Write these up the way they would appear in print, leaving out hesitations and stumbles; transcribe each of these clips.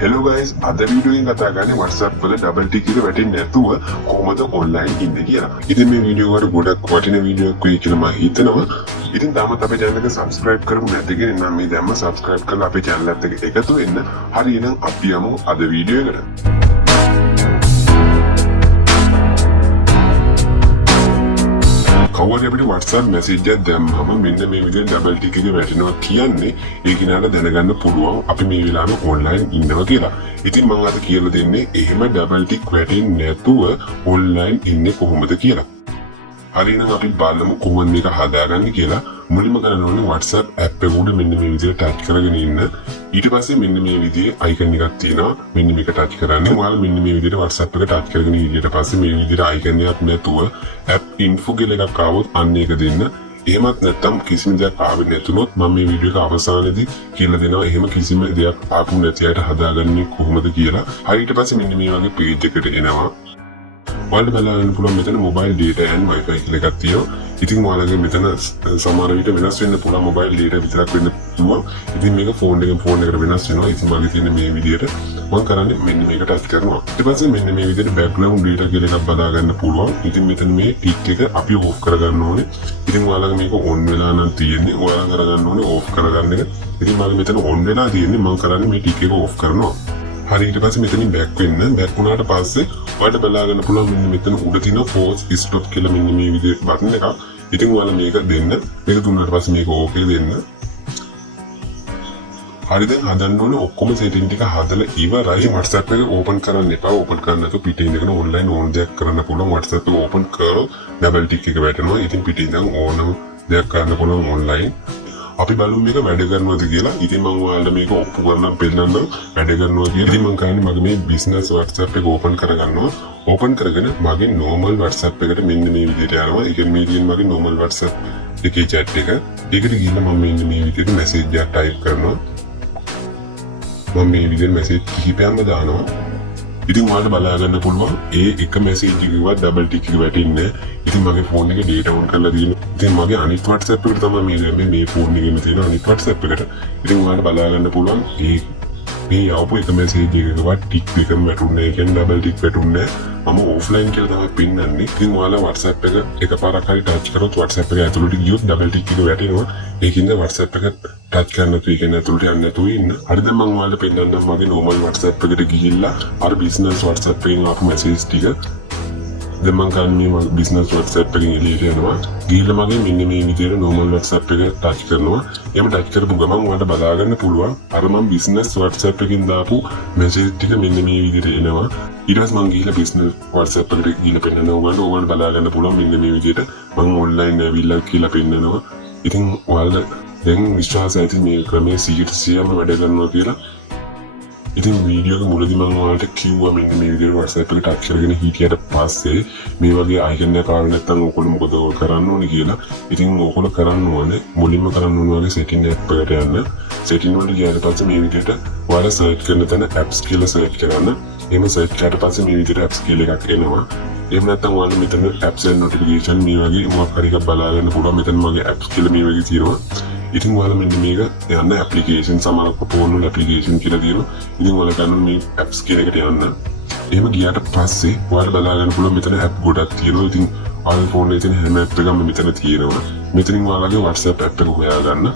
Hello guys, අද video එකෙන් කතා කරන්නේ WhatsApp වල ඩබල් ටික් එක වැටෙන්නේ නැතුව කොහොමද ඔන්ලයින් ඉන්නේ කියලා. ඉතින් මේ වීඩියෝ එකට ගොඩක් වටින වීඩියෝ එකක් වෙයි කියලා මම හිතනවා. ඉතින් තාමත් අපේ channel එක subscribe කරමු නැති කෙනෙක් නම් මේ දැම්ම subscribe කරලා අපේ channel එකත් එක්ක එකතු වෙන්න. හරි එහෙනම් අපි යමු අද වීඩියෝ එකට. කවුරු අපිට WhatsApp message එකක් දැම්මම මෙන්න මේ විදිහට ඩබල් ටික් එක වැටෙනවා කියන්නේ ඒ කෙනාට දැනගන්න පුළුවන් අපි මේ වෙලාවේ ඔන්ලයින් ඉන්නවා කියලා. ඉතින් මම අද කියලා දෙන්නේ එහෙම ඩබල් ටික් වැටෙන්නේ නැතුව ඔන්ලයින් ඉන්නේ කොහොමද කියලා. හරිනම් අපි බලමු කොහොමද මේක හදාගන්නේ කියලා. මුලින්ම කරන්න ඕනේ WhatsApp app එක උඩ මෙන්න මේ විදිහට ටච් කරගෙන ඉන්න. ඊට පස්සේ මෙන්න මේ විදිහේ icon එකක් තියෙනවා. මෙන්න මේක ටච් කරන්න. ඔයාලා මෙන්න මේ විදිහට WhatsApp එක ටච් කරගෙන ඊට පස්සේ මේ විදිහට icon එකක් නැතුව app info කියලා එකක් ආවොත් අන්න ඒක දෙන්න. එහෙමත් නැත්නම් කිසිම දෙයක් ආවෙ නැතුනොත් මම මේ වීඩියෝ එක අවසානයේදී කියලා දෙනවා එහෙම කිසිම දෙයක් ආපු නැති අයට හදාගන්නේ කොහොමද කියලා. හරි ඊට පස්සේ මෙන්න මේ වගේ page එකකට එනවා. ඔයාලට බලන්න පුළුවන් මෙතන mobile data and wifi කියලා එකක් තියෙනවා. ඉතින් ඔයාලගේ මෙතන සමහර විට වෙනස් වෙන්න පුළුවන් mobile data විතරක් වෙන්න පුළුවන්. ඉතින් මේක phone එකෙන් phone එකට වෙනස් වෙනවා. ඉතින් මගේ තියෙන මේ විදිහට මම කරන්නේ මෙන්න මේක ටච් කරනවා. ඊට පස්සේ මෙන්න මේ විදිහට background data කියලා එකක් බදා ගන්න පුළුවන්. ඉතින් මෙතන මේ tick එක අපි off කරගන්න ඕනේ. ඉතින් ඔයාලගේ මේක on වෙලා නම් තියෙන්නේ. ඔයාලා කරගන්න ඕනේ off කරගන්න එක. ඉතින් මගේ මෙතන on වෙලා තියෙන්නේ මම කරන්නේ මේ tick එක off කරනවා. හරි ඊට පස්සේ මෙතනින් back වෙන්න. back වුණාට පස්සේ ඔයාලට බලා ගන්න පුළුවන් මෙන්න මෙතන උඩ තියෙන force stop කියලා මෙන්න මේ විදිහට බටන් එකක්. ඉතින් ඔයාලා මේක දෙන්න. මේක දුන්නාට පස්සේ මේක okay දෙන්න. හරි දැන් හදන්න ඕනේ ඔක්කොම setting ටික හදලා ඉවරයි. WhatsApp එක open කරන්න එපා. open කරන්න නැතුව පිටින් ඉඳගෙන online ඕන දෙයක් කරන්න පුළුවන්. WhatsApp එක open කරලා double tick එක වැටෙනවා. ඉතින් පිටින් ඉඳන් ඕනම දෙයක් කරන්න පුළුවන් online. අපි බලමු මේක වැඩ කරනවද කියලා. ඉතින් මම ඔයාලට මේක ඔප්පු කරනම් පෙන්නන්නම් වැඩ කරනවා කියලා. ඉතින් මම කරන්නේ මගේ මේ business WhatsApp එක open කරගන්නවා. open කරගෙන මගේ normal WhatsApp එකට මෙන්න මේ විදිහට යනවා. ඒ කියන්නේ මේ තියෙන මගේ normal WhatsApp එකේ chat එක. ඒකට ගිහිල්ලා මම මෙන්න මේ විදිහට message එකක් type කරනවා. මම මේ විදිහට message කිහිපයක්ම දානවා. ඉතින් ඔයාලට බලා ගන්න පුළුවන් ඒ එක message එකකවත් double tick එක වැටෙන්නේ. ඉතින් මගේ phone එකේ data on කරලා තියෙනවා. ඉතින් මගේ අනිත් WhatsApp එකට තමයි මේ phone එකේම තියෙන අනිත් WhatsApp එකට. ඉතින් ඔයාලට බලා ගන්න පුළුවන් මේ ආපු එක message එකකවත් tick එකම වැටුන්නේ. ඒ කියන්නේ double tick වැටුන්නේ. මම offline කියලා තමයි පින්නන්නේ. ඉතින් ඔයාලා WhatsApp එක එකපාරක් හරි touch කරොත් WhatsApp එක ඇතුළට ගියොත් double tick එක වැටෙනවා. ඒකින්ද WhatsApp එක touch කරන්න තු ඒක ඇතුළට යන්න නැතුව ඉන්න. හරි දැන් මම ඔයාලට පෙන්නන්නම් මගේ normal WhatsApp එකට ගිහිල්ලා අර business WhatsApp එකෙන් ආපු message ටික දැන් මම කරන්නේ මේ business WhatsApp එකකින් එළියට යනවා. ගිහිල්ලා මගේ මෙන්න මේ විදිහට normal WhatsApp එක touch කරනවා. එහෙම touch කරපු ගමන් ඔයාලට බලා ගන්න පුළුවන් අර මම business WhatsApp එකකින් දාපු message ටික මෙන්න මේ විදිහට එනවා. ඊට පස්සේ මම ගිහිල්ලා business WhatsApp එකට ගිහිල්ලා පෙන්නනවා ඔයාලට බලා ගන්න පුළුවන් මෙන්න මේ විදිහට මම online ඇවිල්ලා කියලා පෙන්නනවා. ඉතින් ඔයාලට දැන් විශ්වාසය ඇති මේ ක්‍රමයේ 100%ම වැඩ කරනවා කියලා. ඉතින් වීඩියෝ එක මුලදී මම ඔයාලට කිව්වා මෙන්න මේ විදිහට WhatsApp එක ටච් කරගෙන හිටියට පස්සේ මේ වගේ icon එකක් ආව නැත්නම් ඔයගොල්ලෝ මොකද කරන්න ඕනේ කියලා. ඉතින් ඔයගොල්ලෝ කරන්න ඕනේ මුලින්ම කරන්න ඕනේ වගේ setting app එකට යන්න. setting වලට ගියාට පස්සේ මේ විදිහට ඔයාලා search කරන තැන apps කියලා search කරන්න. එහෙම search කරාට පස්සේ මේ විදිහට apps කියලා එකක් එනවා. එහෙම නැත්නම් ඔයාලා මෙතන apps and notification මේ වගේ මොකක් හරි එකක් බලා ගන්න පුළුවන්. මෙතන මගේ apps කියලා මේ වගේ තියෙනවා. ඉතින් ඔයාලා මෙන්න මේක යන්න application සමහරක් phone වල application කියලා තියෙනවා. ඉතින් ඔයාලා ගන්න මේ apps කියන එකට යන්න. එහෙම ගියාට පස්සේ ඔයාලා බලා ගන්න පුළුවන් මෙතන app ගොඩක් තියෙනවා. ඉතින් ඔයාලා phone එකේ තියෙන හැම app එකක්ම මෙතන තියෙනවා. මෙතනින් ඔයාලගේ WhatsApp app එක හොයාගන්න.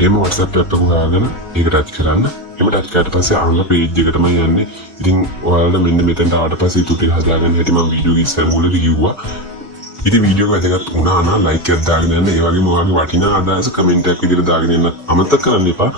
එහෙම WhatsApp app එක හොයාගෙන ඒක touch කරන්න. එහෙම touch කරාට පස්සේ අරලා page එක තමයි යන්නේ. ඉතින් ඔයාලා මෙන්න මෙතනට ආවට පස්සේ ඊට ටික හදාගන්න හැටි මම වීඩියෝ එක ඉස්සර මුලදී කිව්වා. ඉතින් වීඩියෝ එක වැදගත් වුණා නම් ලයික් එකක් දාගෙන යන්න. ඒ වගේම ඔයාගේ වටිනා අදහස කමෙන්ට් එකක් විදිහට දාගෙන යන්න අමතක කරන්න එපා.